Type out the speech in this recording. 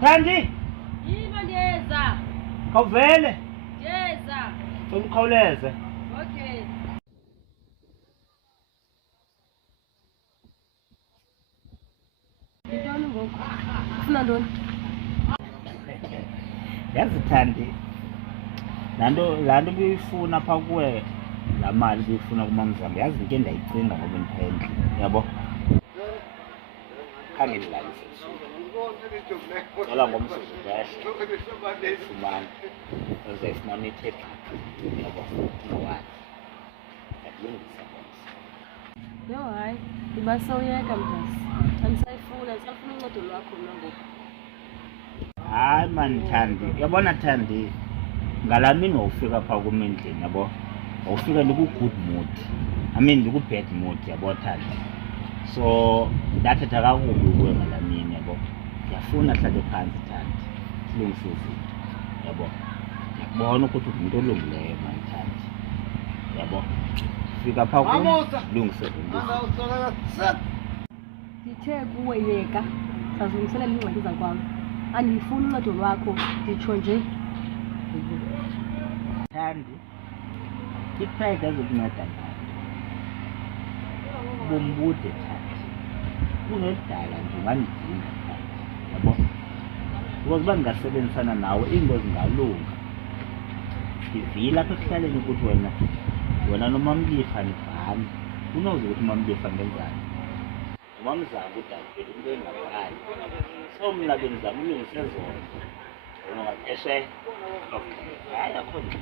Thandi, Yima ndiyeza. khawuvele. Ndiyeza. Ukhawuleze. Okay. Yintoni ngoku? Ufuna ntoni? Yazi Thandi, laa nto buyifuna phaa kuwe, laa mali buyifuna kumamzamo, yazi ndike ndayicinga ngoba ndiphaya endlini, yabo? Khange ndilalise ebusuku. Cela ngomzuzu kwehle, ufumane. Uzayifumana ithe xhaxha, yabo? Nowani? Ndakulungisa ngomso. Yho hayi, ndiba sowuyeka mntasi. Andisayifuna uncedo lwakho mna ngoku. Hayi mani Thandi, uyabona Thandi, ngalaa mini wawufika phaa kum endlini, yabo? Wawufika ndiku-good mood, ndiku-bad mood, yabo Thandi? So ndathetha kakubi kuwe ngalaa mini, yabo? Ndiyafuna hlale phantsi Thandi, silungise izinto, yabo? Ndiyakubona ukuthi ungumntu olungileyo mani Thandi, yabo? Fika phaa kum silungise izinto. Ndithe kuwe yeka, sazilungiselela iingxaki zakwam. Andilifuni uncedo lwakho, nditsho nje. Thandi, ipride azokunceda ngani? Ubomi bude Thandi, kunedala nje ungandidinga Thandi, yabo? Because uba ndingasebenzisana nawe iinto zingalunga. Ndivile apha ekuhlaleni ukuthi wena noMamlifa nivani, unoze ukuthi uMamlifa ngenzani. Nomamzamo udadewethu into engavani, so mna bendizama ulungise zona. Wena ungaphesheya? Okay, hayi akho nto.